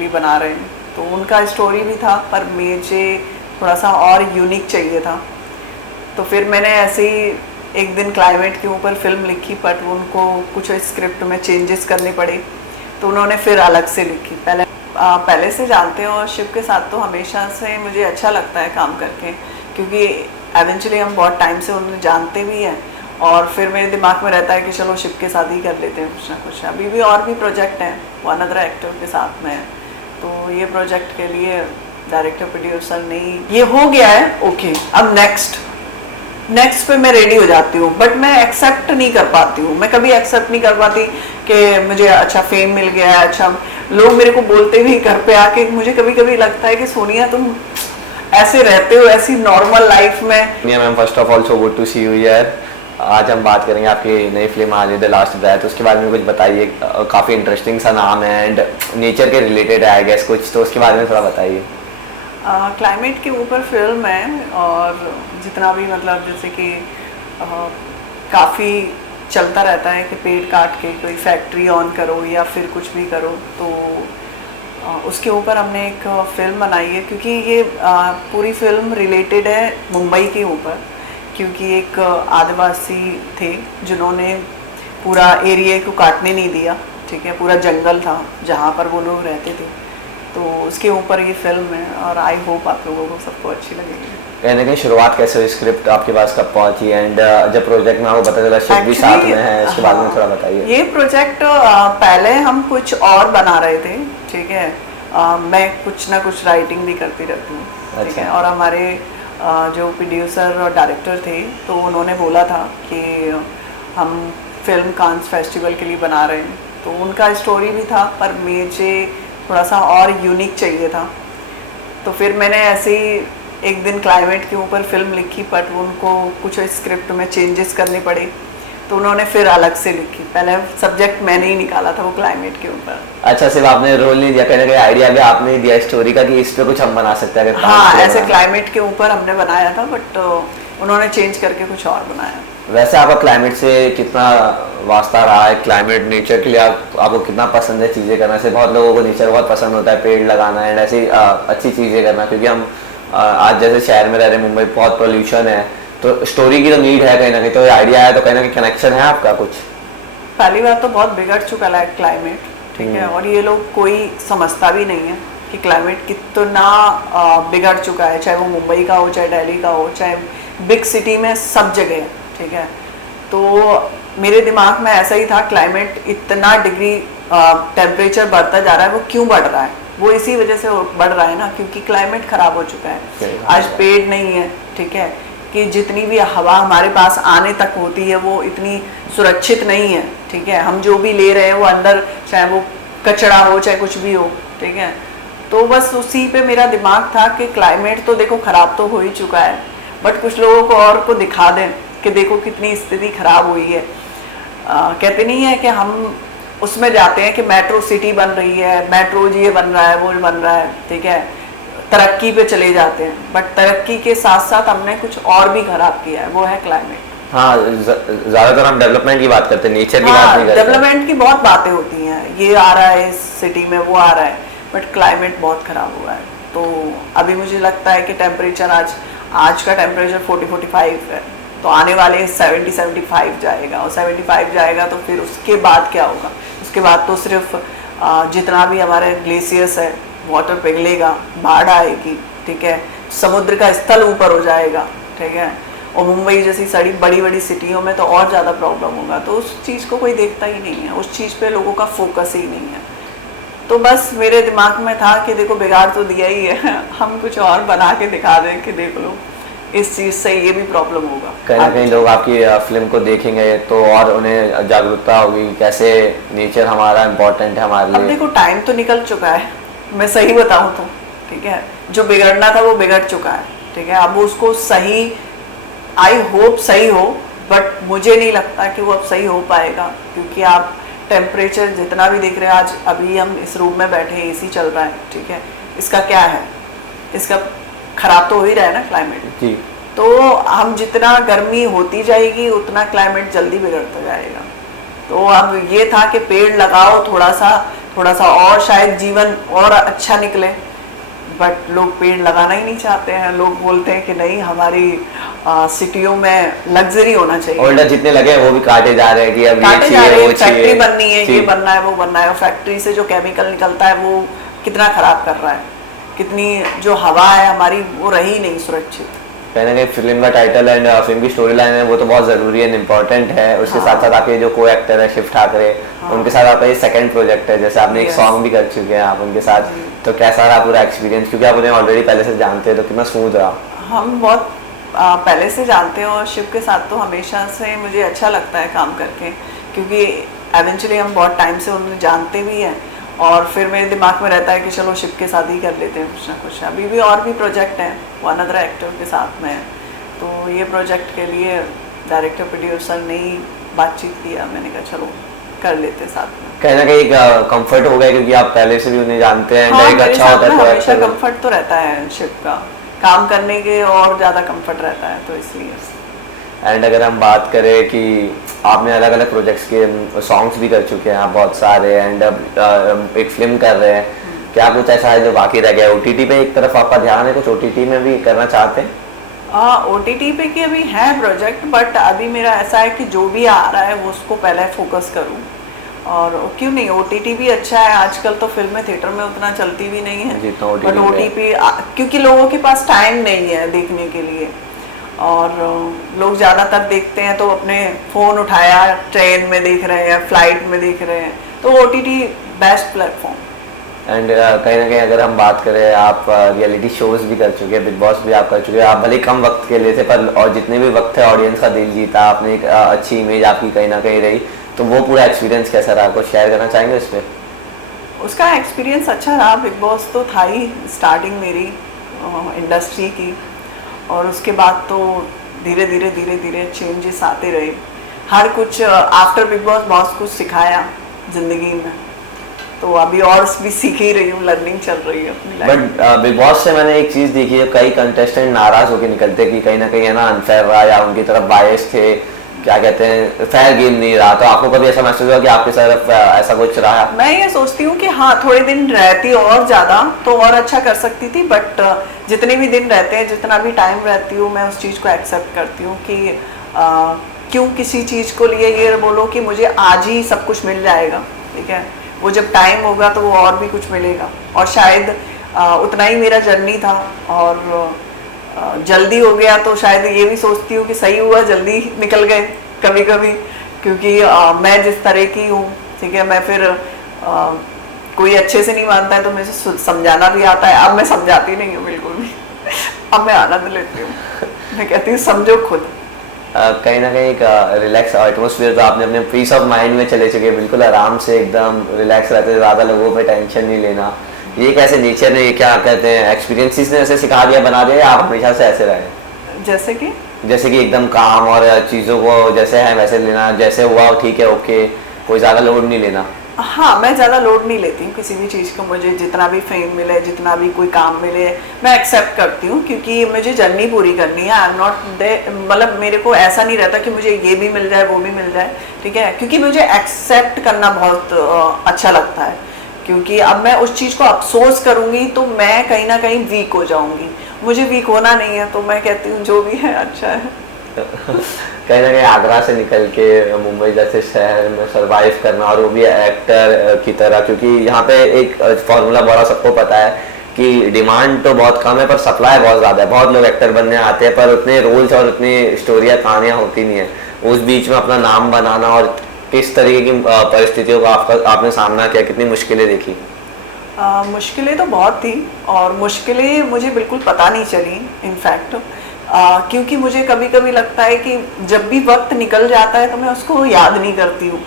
लिए बना रहे हैं, तो उनका स्टोरी भी था पर मुझे थोड़ा सा और यूनिक चाहिए था। तो फिर मैंने ऐसे ही एक दिन क्लाइमेट के ऊपर फिल्म लिखी, बट उनको कुछ स्क्रिप्ट में चेंजेस करने पड़े, तो उन्होंने फिर अलग से लिखी। पहले से जानते हैं और शिव के साथ तो हमेशा से मुझे अच्छा लगता है काम करके, क्योंकि एवेंचुअली हम बहुत टाइम से उन्हें जानते भी हैं, और फिर मेरे दिमाग में रहता है कि चलो शिव के साथ ही कर लेते हैं कुछ ना कुछ। अभी भी और भी प्रोजेक्ट हैं, वन अदर एक्टर के साथ में, तो ये प्रोजेक्ट के लिए डायरेक्टर प्रोड्यूसर नहीं, ये हो गया है ओके, अब नेक्स्ट पे मैं रेडी हो जाती हूँ, बट मैं एक्सेप्ट नहीं कर पाती हूँ। मैं कभी एक्सेप्ट नहीं कर पाती कि मुझे अच्छा फेम मिल गया है। अच्छा, लोग मेरे को बोलते भी घर पे आके, मुझे कभी कभी लगता है कि सोनिया तुम ऐसे रहते हो ऐसी नॉर्मल लाइफ में। Ma'am first of all so good to see you here. आज हम बात करेंगे आपकी नई फिल्म आ रही है द लास्ट ब्रेथ, उसके बारे में कुछ बताइए। काफ़ी इंटरेस्टिंग सा नाम है एंड नेचर के रिलेटेड है आई गेस कुछ, तो उसके बारे में थोड़ा बताइए। क्लाइमेट के ऊपर फिल्म है, और जितना भी मतलब जैसे कि काफ़ी चलता रहता है कि पेड़ काट के कोई फैक्ट्री ऑन करो या फिर कुछ भी करो, तो उसके ऊपर हमने एक फिल्म बनाई है। क्योंकि ये पूरी फिल्म रिलेटेड है मुंबई के ऊपर, क्योंकि एक आदिवासी थे जिन्होंने पूरा एरिया को काटने नहीं दिया, ठीक है, पूरा जंगल था जहाँ पर वो लोग रहते थे, तो उसके ऊपर ये फिल्म है, और आई होप आप लोगों को सबको अच्छी लगेगी। कहीं ना कहीं शुरुआत कैसे हुई, स्क्रिप्ट आपके पास कब पहुंची, एंड जब प्रोजेक्ट में आपको पता चला शिव भी साथ में है, इसके बारे में थोड़ा बताइए। ये प्रोजेक्ट पहले हम कुछ और बना रहे थे, ठीक है, मैं कुछ ना कुछ राइटिंग भी करती रहती हूँ, ठीक है, और हमारे जो प्रोड्यूसर और डायरेक्टर थे, तो उन्होंने बोला था कि हम फिल्म कांस फेस्टिवल के लिए बना रहे हैं, तो उनका स्टोरी भी था पर मुझे थोड़ा सा और यूनिक चाहिए था। तो फिर मैंने ऐसे ही एक दिन क्लाइमेट के ऊपर फिल्म लिखी, बट उनको कुछ स्क्रिप्ट में चेंजेस करने पड़े, तो उन्होंने फिर अलग से लिखी। पहले सब्जेक्ट मैंने ही निकाला था वो क्लाइमेट के ऊपर। अच्छा, सिर्फ आपने रोल नहीं दिया, कहने का आइडिया भी आपने दिया स्टोरी का कि इस पे कुछ हम बना सकते हैं। हाँ, ऐसे क्लाइमेट के ऊपर हमने बनाया था, बट उन्होंने चेंज करके कुछ और बनाया। वैसे आपका क्लाइमेट से कितना वास्ता रहा है? क्लाइमेट नेचर के लिए आपको कितना पसंद है चीज़ें करना? से बहुत लोगों को नेचर बहुत पसंद होता है, पेड़ लगाना एंड ऐसी अच्छी चीज़ें करना, क्योंकि हम आज जैसे शहर में रह रहे हैं, मुंबई बहुत पोल्यूशन है, तो स्टोरी की तो नीड है कहीं ना कहीं, तो आइडिया है, तो कहीं ना कहीं कनेक्शन है आपका कुछ? पहली बात तो बहुत बिगड़ चुका है क्लाइमेट, ठीक है, और ये लोग कोई समझता भी नहीं है कि क्लाइमेट कितना बिगड़ चुका है, चाहे वो मुंबई का हो, चाहे दिल्ली का हो, चाहे बिग सिटी में, सब जगह, ठीक है। तो मेरे दिमाग में ऐसा ही था, क्लाइमेट इतना डिग्री टेम्परेचर बढ़ता जा रहा है, वो क्यों बढ़ रहा है? वो इसी वजह से बढ़ रहा है ना, क्योंकि क्लाइमेट ख़राब हो चुका है। आज पेड़ नहीं है, ठीक है, कि जितनी भी हवा हमारे पास आने तक होती है वो इतनी सुरक्षित नहीं है, ठीक है। हम जो भी ले रहे हैं वो अंदर, चाहे वो कचरा हो चाहे कुछ भी हो, ठीक है। तो बस उसी पे मेरा दिमाग था कि क्लाइमेट तो देखो ख़राब तो हो ही चुका है, बट कुछ लोगों को और को दिखा दें कि देखो कितनी स्थिति खराब हुई है। कहते नहीं है कि हम उसमें जाते हैं कि मेट्रो सिटी बन रही है, मेट्रो ये बन रहा है, वो बन रहा है, ठीक है, तरक्की पे चले जाते हैं, बट तरक्की के साथ साथ हमने कुछ और भी खराब किया है, वो है क्लाइमेट। हाँ, ज़्यादातर हम डेवलपमें की बात करते हैं, नेचर की बात नहीं करते। डेवलपमेंट की बहुत बातें होती हैं, ये आ रहा है इस सिटी में, वो आ रहा है, बट क्लाइमेट बहुत ख़राब हुआ है। तो अभी मुझे लगता है कि टेम्परेचर आज का टेम्परेचर 40-45 है, तो आने वाले 70-75 जाएगा, और 75 जाएगा तो फिर उसके बाद क्या होगा? उसके बाद तो सिर्फ जितना भी हमारे ग्लेशियर्स है, वाटर पिघलेगा, बाढ़ आएगी, ठीक है, समुद्र का स्थल ऊपर हो जाएगा, ठीक है, और मुंबई जैसी सारी बड़ी बड़ी सिटियों में तो और ज़्यादा प्रॉब्लम होगा। तो उस चीज़ को कोई देखता ही नहीं है, उस चीज़ पे लोगों का फोकस ही नहीं है। तो बस मेरे दिमाग में था कि देखो बिगाड़ तो दिया ही है, हम कुछ और बना के दिखा दें कि देख लो इस चीज़ से ये भी प्रॉब्लम होगा। कहीं ना कहीं लोग आपकी फिल्म को देखेंगे तो और उन्हें जागरूकता होगी कैसे नेचर हमारा इम्पोर्टेंट है हमारे लिए। अब देखो टाइम तो निकल चुका है, मैं सही बताऊँ तो, ठीक है, जो बिगड़ना था वो बिगड़ चुका है, ठीक है। अब उसको सही, आई होप सही हो, बट मुझे नहीं लगता कि वो अब सही हो पाएगा, क्योंकि आप टेम्परेचर जितना भी देख रहे हैं, आज अभी हम इस रूम में बैठे हैं, एसी चल रहा है, ठीक है, इसका क्या है? इसका खराब तो हो ही रहा है ना क्लाइमेट जी। तो हम जितना गर्मी होती जाएगी उतना क्लाइमेट जल्दी बिगड़ता जाएगा। तो अब ये था कि पेड़ लगाओ, थोड़ा सा थोड़ा सा और शायद जीवन और अच्छा निकले, बट लोग पेड़ लगाना ही नहीं चाहते हैं। लोग बोलते हैं कि नहीं, हमारी सिटियों में लग्जरी होना चाहिए। उल्टा जितने लगे हैं वो भी काटे जा रहे हैं कि अब ये काटे जा चाहिए रहे वो हैं, फैक्ट्री चाहिए बननी है, ये बनना है, वो बनना है। और फैक्ट्री से जो केमिकल निकलता है वो कितना खराब कर रहा है, कितनी जो हवा है हमारी वो रही नहीं सुरक्षित। कहीं ना कहीं फिल्म का टाइटल एंड फिल्म की स्टोरी लाइन है वो तो बहुत जरूरी एंड इम्पोर्टेंट है। उसके हाँ। साथ साथ आपके जो को एक्टर है शिव ठाकरे, हाँ। उनके साथ आपका ये सेकंड प्रोजेक्ट है, जैसे आपने एक Yes. सॉन्ग भी कर चुके हैं आप उनके साथ, तो कैसा रहा पूरा एक्सपीरियंस, क्योंकि आप उन्हें ऑलरेडी पहले से जानते हैं, तो कितना स्मूथ रहा? हम बहुत पहले से जानते हैं और शिव के साथ तो हमेशा से मुझे अच्छा लगता है काम करके, क्योंकि एवेंचुअली हम बहुत टाइम से उन्हें जानते भी हैं। और फिर मेरे दिमाग में रहता है कि चलो शिव के साथ ही कर लेते हैं कुछ ना कुछ। अभी भी और भी प्रोजेक्ट हैं वन अदर एक्टर के साथ में, तो ये प्रोजेक्ट के लिए डायरेक्टर प्रोड्यूसर ने ही बातचीत किया, मैंने कहा चलो कर लेते साथ में। कहीं ना कहीं एक कंफर्ट हो गया क्योंकि आप पहले से भी उन्हें जानते हैं। हाँ, एक मेरे अच्छा साथ होता में है हमेशा तो कंफर्ट तो रहता है शिव का, काम करने के और ज़्यादा कंफर्ट रहता है, तो इसलिए। एंड अगर हम बात करें कि आपने अलग अलग प्रोजेक्ट्स के सॉन्ग्स भी कर चुके हैं आप बहुत सारे, एंड अब एक फिल्म कर रहे हैं, क्या कुछ ऐसा है जो बाकी रह गया? ओटीटी पे एक तरफ आपका ध्यान है, कुछ ओटीटी में भी करना चाहते हैं? ओटीटी पे की अभी है प्रोजेक्ट, बट अभी मेरा ऐसा है कि जो भी आ रहा है वो उसको पहले फोकस करूँ। और क्यों नहीं, ओटीटी भी अच्छा है। आजकल तो फिल्में थिएटर में उतना चलती भी नहीं है, जितना बट OTT पे ओटीटी क्योंकि लोगों के पास टाइम नहीं है देखने के लिए, और लोग ज़्यादातर देखते हैं तो अपने फ़ोन उठाया ट्रेन में देख रहे हैं, फ्लाइट में देख रहे हैं, तो ओटीटी बेस्ट प्लेटफॉर्म। एंड कहीं ना कहीं अगर हम बात करें, आप रियलिटी शोज भी कर चुके हैं, बिग बॉस भी आप कर चुके हैं, आप भले कम वक्त के लिए थे पर और जितने भी वक्त थे ऑडियंस का दिल जीता आपने, एक अच्छी इमेज आपकी कहीं ना कहीं रही, तो वो पूरा एक्सपीरियंस कैसा रहा, आपको शेयर करना चाहेंगे उस पर? उसका एक्सपीरियंस अच्छा रहा। बिग बॉस तो था ही स्टार्टिंग मेरी इंडस्ट्री की, और उसके बाद तो धीरे धीरे धीरे धीरे चेंजेस आते रहे। हर कुछ आफ्टर बिग बॉस बहुत कुछ सिखाया ज़िंदगी में, तो अभी और भी सीख ही रही हूँ, लर्निंग चल रही है अपनी लाइफ। बट बिग बॉस से मैंने एक चीज़ देखी है, कई कंटेस्टेंट नाराज़ होकर निकलते कि कहीं ना कहीं है ना अनफेयर रहा या उनकी तरफ बायस थे, क्या कहते हैं, फेयर गेम नहीं रहा। तो आपको कभी ऐसा महसूस हुआ कि आपके तरफ ऐसा कुछ रहा? मैं ये सोचती हूँ कि हाँ, थोड़े दिन रहती और ज़्यादा तो और अच्छा कर सकती थी, बट जितने भी दिन रहते हैं, जितना भी टाइम रहती हूँ, मैं उस चीज़ को एक्सेप्ट करती हूँ कि क्यों किसी चीज़ को लिए ये बोलो कि मुझे आज ही सब कुछ मिल जाएगा, ठीक है। वो जब टाइम होगा तो वो और भी कुछ मिलेगा, और शायद उतना ही मेरा जर्नी था, और जल्दी हो गया तो शायद ये भी सोचती हूँ कि सही हुआ जल्दी निकल गए कभी कभी, क्योंकि मैं जिस तरह की हूँ, ठीक है, मैं फिर कोई अच्छे से नहीं मानता है तो मुझे समझाना भी आता है। अब मैं समझाती नहीं हूँ बिल्कुल भी अब मैं आनंद लेती हूँ, मैं कहती हूँ समझो खुद। कहीं ना कहीं एक रिलैक्स एटमोसफियर तो आपने अपने पीस ऑफ माइंड में चले चुके, बिल्कुल आराम से एकदम रिलैक्स रहते, ज़्यादा लोगों पे टेंशन नहीं लेना। ये कैसे नेचर ने, क्या कहते हैं, एक्सपीरियंसेस ने ऐसे सिखा दिया, बना दिया, या आप हमेशा से ऐसे रहे? जैसे कि एकदम काम और चीज़ों को जैसे है वैसे लेना, जैसे हुआ ठीक है, ओके, कोई ज़्यादा लोड नहीं लेना। हाँ, मैं ज़्यादा लोड नहीं लेती हूँ किसी भी चीज़ को। मुझे जितना भी फेम मिले, जितना भी कोई काम मिले, मैं एक्सेप्ट करती हूँ, क्योंकि मुझे जर्नी पूरी करनी है। आई एम नॉट दे, मतलब मेरे को ऐसा नहीं रहता कि मुझे ये भी मिल जाए वो भी मिल जाए, ठीक है, क्योंकि मुझे एक्सेप्ट करना बहुत अच्छा लगता है। क्योंकि अब मैं उस चीज़ को अफसोस करूँगी तो मैं कहीं ना कहीं वीक हो जाऊँगी, मुझे वीक होना नहीं है, तो मैं कहती हूँ जो भी है अच्छा है। कहीं ना कहीं आगरा से निकल के मुंबई जैसे शहर में सरवाइव करना, और वो भी एक्टर की तरह, क्योंकि यहाँ पे एक फॉर्मूला बड़ा सबको पता है कि डिमांड तो बहुत कम है पर सप्लाई बहुत ज़्यादा है। बहुत लोग एक्टर बनने आते हैं पर उतने रोल्स और उतनी स्टोरियाँ कहानियाँ होती नहीं है। उस बीच में अपना नाम बनाना, और किस तरीके की परिस्थितियों का आपने सामना किया, कितनी मुश्किलें देखी? मुश्किलें तो बहुत थी, और मुश्किलें मुझे बिल्कुल पता नहीं चली इनफैक्ट, क्योंकि मुझे कभी कभी लगता है कि जब भी वक्त निकल जाता है तो मैं उसको याद नहीं करती हूँ।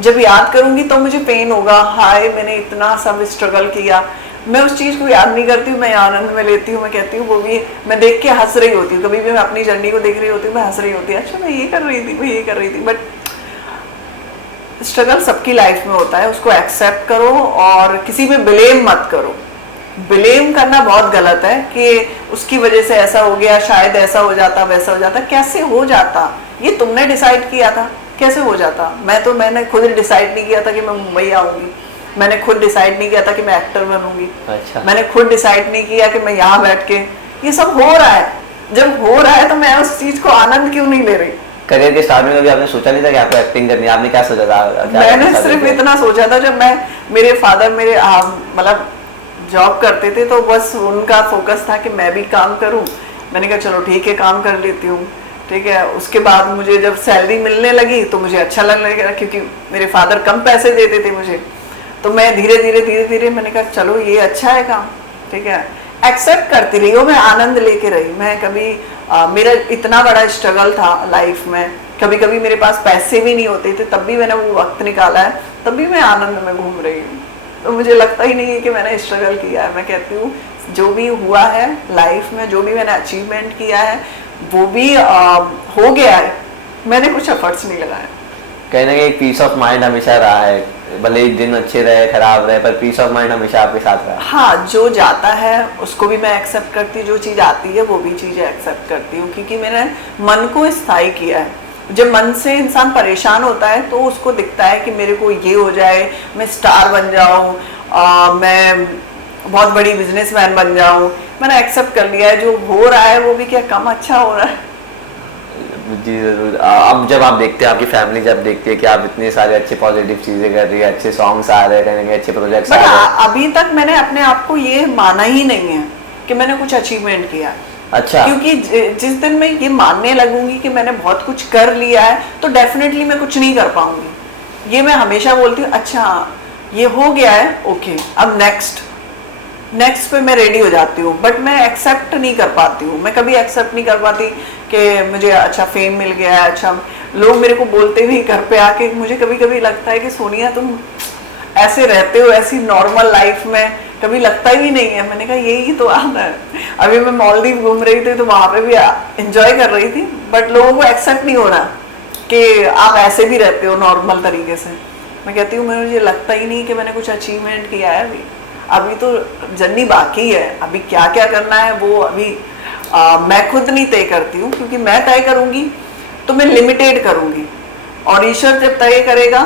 जब याद करूँगी तो मुझे पेन होगा, हाय मैंने इतना सब स्ट्रगल किया। मैं उस चीज़ को याद नहीं करती हूँ, मैं आनंद में लेती हूँ। मैं कहती हूँ, वो भी मैं देख के हंस रही होती हूँ, कभी भी मैं अपनी जर्नी को देख रही होती हूँ, मैं हंस रही होती हूँ, अच्छा मैं ये कर रही थी, मैं ये कर रही थी। बट स्ट्रगल सबकी लाइफ में होता है, उसको एक्सेप्ट करो और किसी पे ब्लेम मत करो। ब्लेम करना बहुत गलत है कि उसकी वजह से ऐसा हो गया, शायद ऐसा हो जाता, वैसा हो जाता। कैसे हो जाता? ये तुमने डिसाइड किया था, कैसे हो जाता? मैंने खुद डिसाइड नहीं किया था कि मैं मुंबई आऊँगी, मैंने खुद डिसाइड नहीं किया था कि मैं एक्टर बनूंगी। अच्छा। मैंने खुद डिसाइड नहीं किया कि मैं यहाँ बैठ के, ये सब हो रहा है। जब हो रहा है तो मैं उस चीज को आनंद क्यों नहीं ले रही? करियर के स्टार्ट में कभी आपने सोचा नहीं था कि आपको एक्टिंग करनी है? आपने क्या सोचा था? मैंने सिर्फ इतना सोचा था, जब मैं, मेरे फादर मेरे मतलब जॉब करते थे तो बस उनका फोकस था कि मैं भी काम करूं। मैंने कहा चलो ठीक है, काम कर लेती हूँ, ठीक है। उसके बाद मुझे जब सैलरी मिलने लगी तो मुझे अच्छा लगने लगा, क्योंकि मेरे फादर कम पैसे देते थे मुझे। तो मैं धीरे धीरे मैंने कहा चलो ये अच्छा है काम, ठीक है। एक्सेप्ट करती रही हूँ, मैं आनंद लेके रही। मैं कभी मेरा इतना बड़ा स्ट्रगल था लाइफ में, कभी कभी मेरे पास पैसे भी नहीं होते थे, तब भी मैंने वो वक्त निकाला है, तब भी मैं आनंद में घूम रही हूँ। तो मुझे लगता ही नहीं है कि मैंने स्ट्रगल किया है। मैं कहती हूँ जो भी हुआ है लाइफ में, जो भी मैंने अचीवमेंट किया है, वो भी हो गया है, मैंने कुछ एफर्ट्स नहीं लगाए। कहीं ना कहीं पीस ऑफ माइंड हमेशा रहा है, भले ही दिन अच्छे रहे खराब रहे, पर पीस ऑफ माइंड हमेशा आपके साथ रहा। हाँ, जो जाता है उसको भी मैं एक्सेप्ट करती हूँ, जो चीज़ आती है वो भी चीज़ें एक्सेप्ट करती हूँ, क्योंकि मैंने मन को स्थायी किया है। जब मन से इंसान परेशान होता है तो उसको दिखता है कि मेरे को ये हो जाए, मैं स्टार बन जाऊँ, मैं बहुत बड़ी बिजनेसमैन बन जाऊँ। मैंने एक्सेप्ट कर लिया है, जो हो रहा है वो भी क्या कम अच्छा हो रहा है। जी जरूर। अब जब आप देखते हैं, आपकी फैमिली जब देखती है कि आप इतनी सारी अच्छी पॉजिटिव चीजें कर रही है, अच्छे सॉन्ग्स आ रहे हैं, कहीं अच्छे प्रोजेक्ट्स आ रहे हैं, अभी तक मैंने अपने आप को ये माना ही नहीं है कि मैंने कुछ अचीवमेंट किया। अच्छा। क्योंकि जिस दिन मैं ये मानने लगूंगी कि मैंने बहुत कुछ कर लिया है तो डेफिनेटली मैं कुछ नहीं कर पाऊंगी। ये मैं हमेशा बोलती हूँ, अच्छा ये हो गया है, ओके, अब नेक्स्ट पे मैं रेडी हो जाती हूँ। बट मैं एक्सेप्ट नहीं कर पाती हूँ, मैं कभी एक्सेप्ट नहीं कर पाती कि मुझे अच्छा फेम मिल गया है। अच्छा, लोग मेरे को बोलते भी घर पे आके, मुझे कभी कभी लगता है कि सोनिया तुम ऐसे रहते हो, ऐसी नॉर्मल लाइफ में कभी लगता ही नहीं है। मैंने कहा यही तो बात है। अभी मैं मालदीव घूम रही थी तो वहां पे भी एंजॉय कर रही थी, बट लोगों को एक्सेप्ट नहीं हो रहा कि आप ऐसे भी रहते हो नॉर्मल तरीके से। मैं कहती हूँ मुझे लगता ही नहीं कि मैंने कुछ अचीवमेंट किया है। अभी तो जर्नी बाकी है, अभी क्या क्या करना है वो अभी मैं खुद नहीं तय करती हूँ, क्योंकि मैं तय करूँगी तो मैं लिमिटेड करूँगी, और ईश्वर जब तय करेगा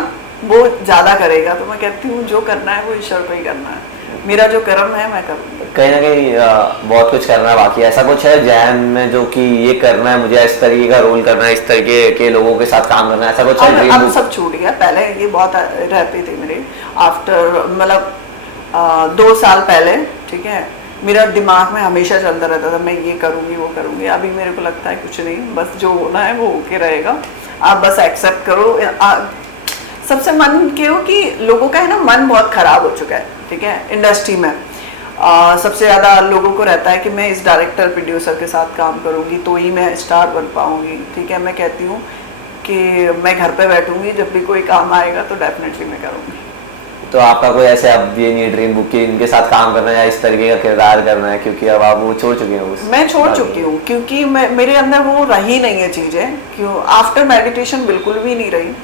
वो ज़्यादा करेगा। तो मैं कहती हूँ जो करना है वो ईश्वर को ही करना है, मेरा जो कर्म है मैं करूँगी। कहीं ना कहीं बहुत कुछ करना है बाकी। ऐसा कुछ है जहन में जो कि ये करना है, मुझे इस तरीके का रोल करना है, इस तरीके के लोगों के साथ काम करना है, ऐसा कुछ है? अब सब छूट गया, पहले ये बहुत रहते थे मेरे। आफ्टर मतलब 2 साल पहले, ठीक है, मेरा दिमाग में हमेशा चलता रहता था मैं ये करूँगी वो करूँगी। अभी मेरे को लगता है कुछ नहीं, बस जो होना है वो होके रहेगा। आप बस एक्सेप्ट करो। सबसे मन क्यों कि लोगों का है ना, मन बहुत खराब हो चुका है, ठीक है, इंडस्ट्री में। सबसे ज़्यादा लोगों को रहता है कि मैं इस डायरेक्टर प्रोड्यूसर के साथ काम करूँगी तो ही मैं स्टार बन पाऊँगी, ठीक है। मैं कहती हूँ कि मैं घर पे बैठूँगी, जब भी कोई काम आएगा तो डेफिनेटली मैं करूँगी। तो आपका कोई ऐसे अब ये नहीं ड्रीम बुक कि इनके साथ काम करना है या इस तरीके का किरदार करना है, क्योंकि अब आप वो छोड़ चुके हैं? मैं छोड़ चुकी हूँ, क्योंकि मेरे अंदर वो रही नहीं है चीज़ें। क्यों? आफ्टर मेडिटेशन बिल्कुल भी नहीं रही।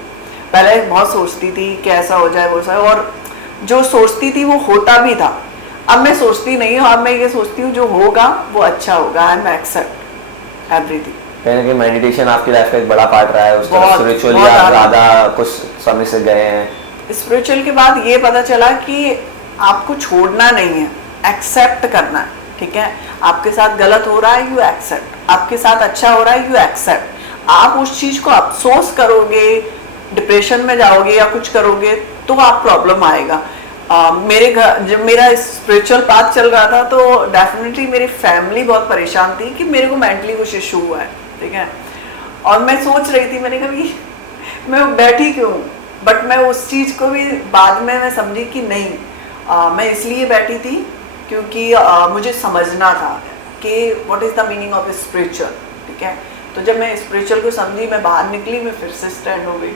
पहले बहुत सोचती थी कि ऐसा हो जाए वो सा, और जो सोचती थी वो होता भी था। अब मैं सोचती नहीं हूँ, अब मैं ये सोचती हूँ जो होगा वो अच्छा होगा। I am accept everything. कहीं ना कहीं मेडिटेशन आपकी लाइफ का एक बड़ा पार्ट रहा है, उस तरफ स्पिरिचुअली आप ज़्यादा कुछ समय से गए हैं। स्पिरिचुअल के बाद ये पता चला कि आपको छोड़ना नहीं है, एक्सेप्ट करना है, ठीक है। आपके साथ गलत हो रहा है, यू एक्सेप्ट। आपके साथ अच्छा हो रहा है, यू एक्सेप्ट। आप उस चीज को अफसोस करोगे, डिप्रेशन में जाओगे या कुछ करोगे तो आप प्रॉब्लम आएगा। मेरे घर जब मेरा स्पिरिचुअल पाथ चल रहा था तो डेफिनेटली मेरी फैमिली बहुत परेशान थी कि मेरे को मेंटली कुछ इशू हुआ है, ठीक है। और मैं सोच रही थी, मैंने कभी मैं बैठी क्यों, बट मैं उस चीज़ को भी बाद में मैं समझी कि नहीं, मैं इसलिए बैठी थी क्योंकि मुझे समझना था कि what is the meaning of spiritual, ठीक है। तो जब मैं स्पिरिचुअल को समझी, मैं बाहर निकली, मैं फिर से स्टैंड हो गई।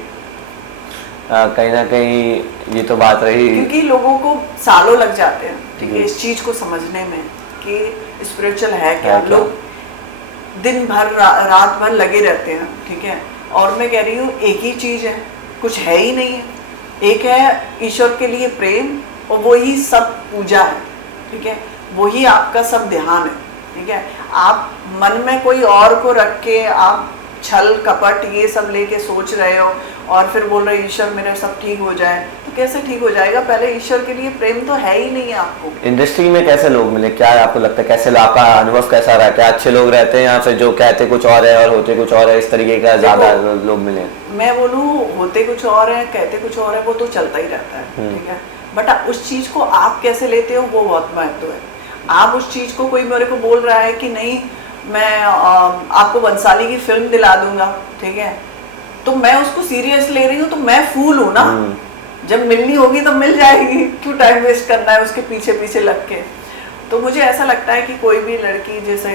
कहीं ना कहीं ये तो बात रही, क्योंकि लोगों को सालों लग जाते हैं, ठीक है, इस चीज़ को समझने में कि स्पिरिचुअल है क्या। लोग दिन भर रात भर लगे रहते हैं, ठीक है। और मैं कह रही हूँ एक ही चीज़ है, कुछ है ही नहीं है। एक है ईश्वर के लिए प्रेम, और वही सब पूजा है, ठीक है, वही आपका सब ध्यान है, ठीक है। आप मन में कोई और को रख के आप छल कपट ये सब लेके सोच रहे हो और फिर बोल रहे ईश्वर मेरा सब ठीक हो जाए, तो कैसे ठीक हो जाएगा? पहले ईश्वर के लिए प्रेम तो है ही नहीं है आपको। इंडस्ट्री में कैसे लोग मिले, क्या आपको लगता है, कैसे आपका अनुभव कैसा रहा? क्या अच्छे लोग रहते हैं या फिर जो कहते कुछ और है और होते कुछ और है, इस तरीके का ज्यादा लोग मिले? मैं बोलूँ होते कुछ और है कहते कुछ और है, वो तो चलता ही रहता है, ठीक है, बट उस चीज को आप कैसे लेते हो वो बहुत महत्व है। आप उस चीज को, कोई मेरे को बोल रहा है कि नहीं मैं आपको बंसाली की फिल्म दिला दूंगा, ठीक है, तो मैं उसको सीरियस ले रही हूँ तो मैं फूल हूँ ना। जब मिलनी होगी तो मिल जाएगी, क्यों टाइम वेस्ट करना है उसके पीछे पीछे लग के। तो मुझे ऐसा लगता है कि कोई भी लड़की, जैसे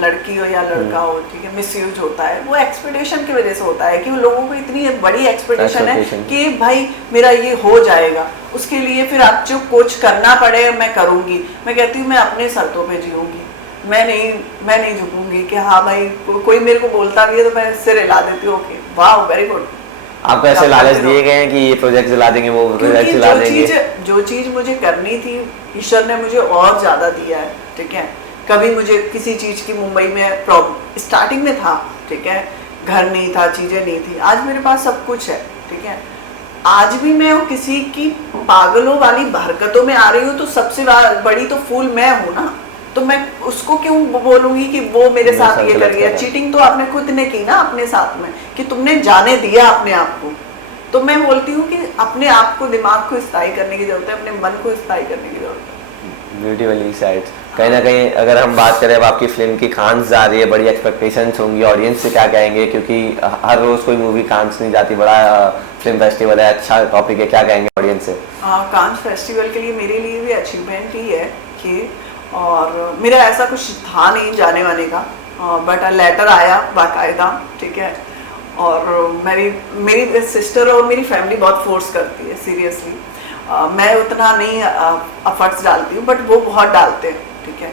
लड़की हो या लड़का हो, ठीक है, मिसयूज होता है, वो एक्सपेक्टेशन की वजह से होता है कि उन लोगों को इतनी बड़ी एक्सपेक्टेशन है कि भाई मेरा ये हो जाएगा, उसके लिए फिर आप जो कुछ करना पड़े मैं करूंगी। मैं कहती हूँ मैं अपने शर्तों पे जीऊंगी, मैं नहीं झुकूंगी कि हाँ भाई कोई मेरे को बोलता भी है तो मैं सिर हिला देती हूँ, ओके वाह वेरी गुड। आपको ऐसे लालच दिए गए हैं कि ये प्रोजेक्ट चला देंगे, वो प्रोजेक्ट चला देंगे? जो चीज मुझे करनी थी ईश्वर ने मुझे और ज्यादा दिया है, ठीक है। कभी मुझे किसी चीज की मुंबई में प्रॉब्लम स्टार्टिंग में था, ठीक है, घर नहीं था, चीजें नहीं थी, आज मेरे पास सब कुछ है, ठीक है। आज भी मैं किसी की पागलों वाली हरकतों में आ रही हूँ तो सबसे बड़ी तो फूल मैं हूँ ना, तो मैं उसको क्यों बोलूंगी कि वो मेरे साथ ये कर गया। चीटिंग तो आपने खुद ने की ना अपने साथ में, कि तुमने जाने दिया अपने आप को। तो मैं बोलती हूँ कि अपने आप को, दिमाग को स्थायी करने की जरूरत है, अपने मन को स्थायी करने की जरूरत है। Beautifully side. कहीं ना कहीं अगर हम बात करें अब आपकी फिल्म की कांस जा रही है, बड़ी एक्सपेक्टेशंस होंगी, ऑडियंस से क्या कहेंगे, क्योंकि हर रोज कोई मूवी कांस नहीं जाती, बड़ा फिल्म फेस्टिवल है, अच्छा टॉपिक है, क्या कहेंगे ऑडियंस से? कांस फेस्टिवल के लिए मेरे लिए भी अचीवमेंट ही है कि, और मेरा ऐसा कुछ था नहीं जाने वाने का, बट लेटर आया बाकायदा, ठीक है। और मेरी सिस्टर और मेरी फैमिली बहुत फोर्स करती है सीरियसली। मैं उतना नहीं एफर्ट्स डालती हूँ बट वो बहुत डालते हैं, ठीक है।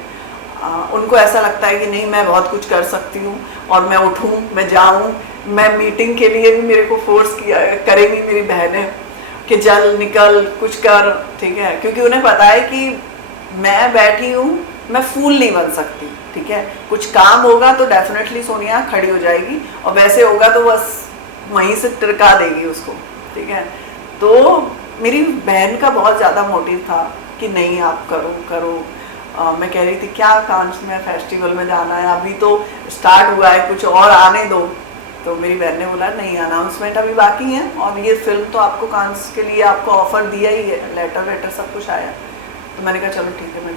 उनको ऐसा लगता है कि नहीं मैं बहुत कुछ कर सकती हूँ और मैं उठूँ, मैं जाऊँ। मैं मीटिंग के लिए भी मेरे को फोर्स किया करेंगी मेरी बहनें कि चल निकल कुछ कर, ठीक है, क्योंकि उन्हें पता है कि मैं बैठी हूँ, मैं फूल नहीं बन सकती, ठीक है। कुछ काम होगा तो डेफिनेटली सोनिया खड़ी हो जाएगी और वैसे होगा तो बस वहीं से टिरका देगी उसको, ठीक है। तो मेरी बहन का बहुत ज़्यादा मोटिव था कि नहीं आप करो। मैं कह रही थी क्या कांस में फेस्टिवल में जाना है, अभी तो स्टार्ट हुआ है, कुछ और आने दो। तो मेरी बहन ने बोला नहीं, अनाउंसमेंट अभी बाकी है और ये फिल्म तो आपको कांस के लिए आपको ऑफर दिया ही है, लेटर सब कुछ आया। तो मैंने कहा चलो ठीक है मैं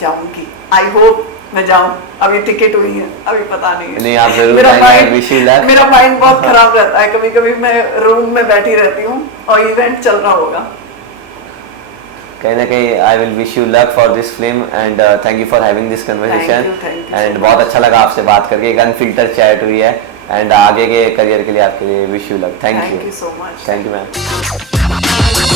जाऊंगी, आई होप मैं जाऊं। अभी टिकट हुई है, अभी पता नहीं है। नहीं आप जरूर मेरा माइंड बहुत खराब रहता है, कभी कभी मैं रूम में बैठी रहती हूँ और इवेंट चल रहा होगा। कहीं ना कहीं I will wish you luck for this film and thank you for having this conversation and बहुत अच्छा लगा आपसे बात करके, एक अनफिल्टर चैट हुई है एंड आगे के करियर के लिए आपके लिए wish you luck. Thank you so much. Thank you ma'am.